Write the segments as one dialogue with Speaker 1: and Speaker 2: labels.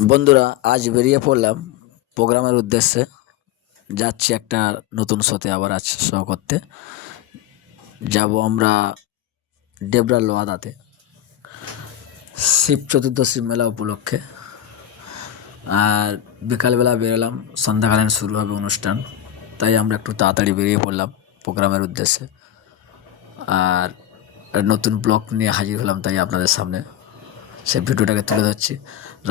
Speaker 1: বন্ধুরা, আজ বেরিয়ে পড়লাম প্রোগ্রামের উদ্দেশ্যে। যাচ্ছি একটা নতুন শোতে আবার আজ শো করতে। যাব আমরা ডেবরা লোয়াদাতে শিব চতুর্দশী মেলা উপলক্ষে। আর বিকালবেলা বেরোলাম, সন্ধ্যাকালীন শুরু হবে অনুষ্ঠান। তাই আমরা একটু তাড়াতাড়ি বেরিয়ে পড়লাম প্রোগ্রামের উদ্দেশ্যে। আর নতুন ব্লগ নিয়ে হাজির হলাম তাই আপনাদের সামনে। সেই ভিডিওটাকে তুলে ধরছি,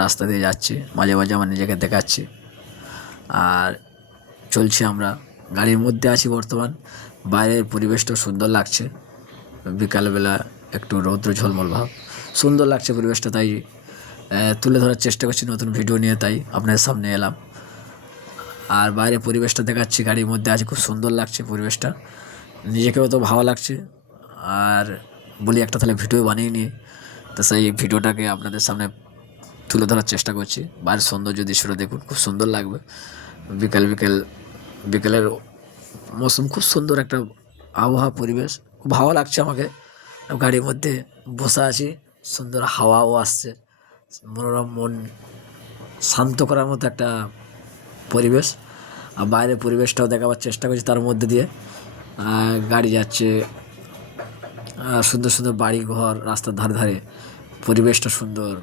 Speaker 1: রাস্তা দিয়ে যাচ্ছে, মাঝে মাঝে আমার নিজেকে দেখাচ্ছি। আর চলছি আমরা। গাড়ির মধ্যে আছি বর্তমান। বাইরের পরিবেশটাও সুন্দর লাগছে। বিকালবেলা একটু রৌদ্র ঝলমল ভাব। সুন্দর লাগছে পরিবেশটা, তাই তুলে ধরার চেষ্টা করছি নতুন ভিডিও নিয়ে, তাই আপনাদের সামনে এলাম। আর বাইরে পরিবেশটা দেখাচ্ছি, গাড়ির মধ্যে আছে, খুব সুন্দর লাগছে পরিবেশটা। নিজেকেও তো ভালো লাগছে। আর বলি একটা তাহলে ভিডিও বানিয়ে নিই। তো সেই ভিডিওটাকে আপনাদের সামনে তুলে ধরার চেষ্টা করছি। বাইরের সৌন্দর্য দৃশ্যটা দেখুন, খুব সুন্দর লাগবে। বিকেল বিকেল, বিকেলের মৌসুম খুব সুন্দর একটা আবহাওয়া পরিবেশ। খুব ভালো লাগছে আমাকে। গাড়ির মধ্যে বসে আছি, সুন্দর হাওয়াও আসছে। মনোরম মন শান্ত করার মতো একটা পরিবেশ। আর বাইরের পরিবেশটাও দেখাবার চেষ্টা করছি তার মধ্যে দিয়ে। গাড়ি যাচ্ছে সুন্দর সুন্দর বাড়ি ঘর রাস্তার ধারে ধারে, পরিবেশটা সুন্দর।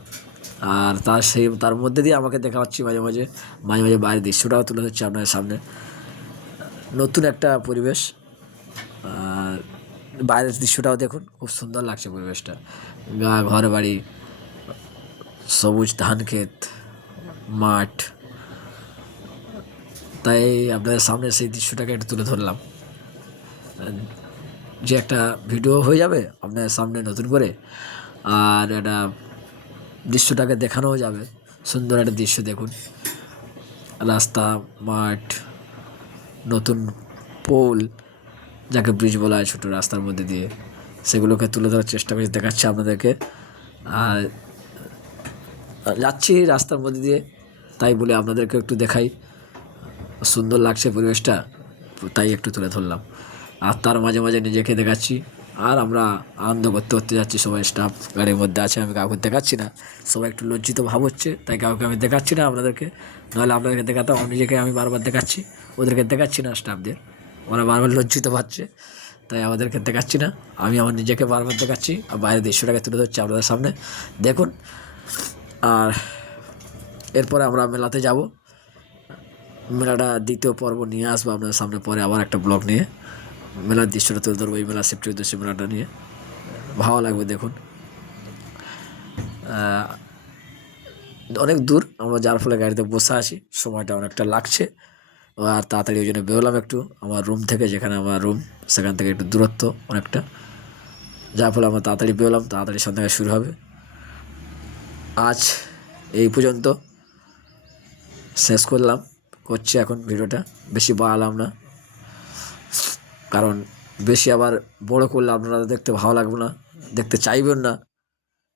Speaker 1: আর তার সেই, তার মধ্যে দিয়ে আমাকে দেখাচ্ছি মাঝে মাঝে মাঝে মাঝে বাইরের দৃশ্যটাও তুলে ধরছি আপনাদের সামনে। নতুন একটা পরিবেশ। আর বাইরের দৃশ্যটাও দেখুন, খুব সুন্দর লাগছে পরিবেশটা। গা, ঘর বাড়ি, সবুজ ধান ক্ষেত, মাঠ। তাই আপনাদের সামনে সেই দৃশ্যটাকে একটু তুলে ধরলাম। যে একটা ভিডিও হয়ে যাবে আপনার সামনে নতুন করে, আর একটা দৃশ্যটাকে দেখানোও যাবে। সুন্দর একটা দৃশ্য দেখুন। রাস্তা, মাঠ, নতুন পোল, যাকে ব্রিজ বলা হয় ছোটো রাস্তার মধ্যে দিয়ে, সেগুলোকে তুলে ধরার চেষ্টা করছি দেখাচ্ছি আপনাদেরকে। আর যাচ্ছি রাস্তার মধ্যে দিয়ে, তাই বলে আপনাদেরকে একটু দেখাই। সুন্দর লাগছে পরিবেশটা, তাই একটু তুলে ধরলাম। আর তার মাঝে মাঝে নিজেকে দেখাচ্ছি। আর আমরা আনন্দ করতে করতে যাচ্ছি, সবাই স্টাফ গাড়ির মধ্যে আছে, আমি কাউকে দেখাচ্ছি না। সবাই একটু লজ্জিত ভাব হচ্ছে, তাই কাউকে আমি দেখাচ্ছি না আপনাদেরকে। নাহলে আপনাদেরকে দেখাতাম, আমি নিজেকে আমি বারবার দেখাচ্ছি, ওদেরকে দেখাচ্ছি না স্টাফদের ওরা বারবার লজ্জিত পাচ্ছে তাই আমাদেরকে দেখাচ্ছি না। আমি আমার নিজেকে বারবার দেখাচ্ছি, আর বাইরের দৃশ্যটাকে তুলে ধরছি আপনাদের সামনে। দেখুন, আর এরপরে আমরা মেলাতে যাব। মেলাটা দ্বিতীয় পর্ব নিয়ে আসব আপনাদের সামনে, পরে আবার একটা ব্লগ নিয়ে। মেলার দৃশ্যটা তুলে ধরবো এই মেলা চৌদশী মেলাটা নিয়ে। ভালো লাগবে দেখুন। অনেক দূর, আমরা যার ফলে গাড়িতে বসে আছি, সময়টা অনেকটা লাগছে। আর তাড়াতাড়ি ওই জন্য বেরোলাম একটু, আমার রুম থেকে, যেখানে আমার রুম সেখান থেকে একটু দূরত্ব অনেকটা। যার ফলে আমরা তাড়াতাড়ি বেরোলাম, তাড়াতাড়ি সন্ধ্যায় শুরু হবে। আজ এই পর্যন্ত শেষ করলাম, করছি এখন ভিডিওটা। বেশি বাড়ালাম না। কারণ বেশি আবার বড় করলে আপনারা দেখতে ভালো লাগবে না, দেখতে চাইবেন না।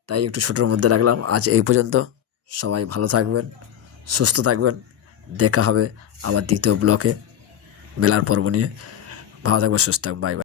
Speaker 1: তাই একটু ছোটোর মধ্যে রাখলাম। আজ এই পর্যন্ত। সবাই ভালো থাকবেন, সুস্থ থাকবেন। দেখা হবে আবার দ্বিতীয় ব্লকে। মেলার পর্ব নিয়ে। ভালো থাকবেন, সুস্থ থাকবেন। Bye bye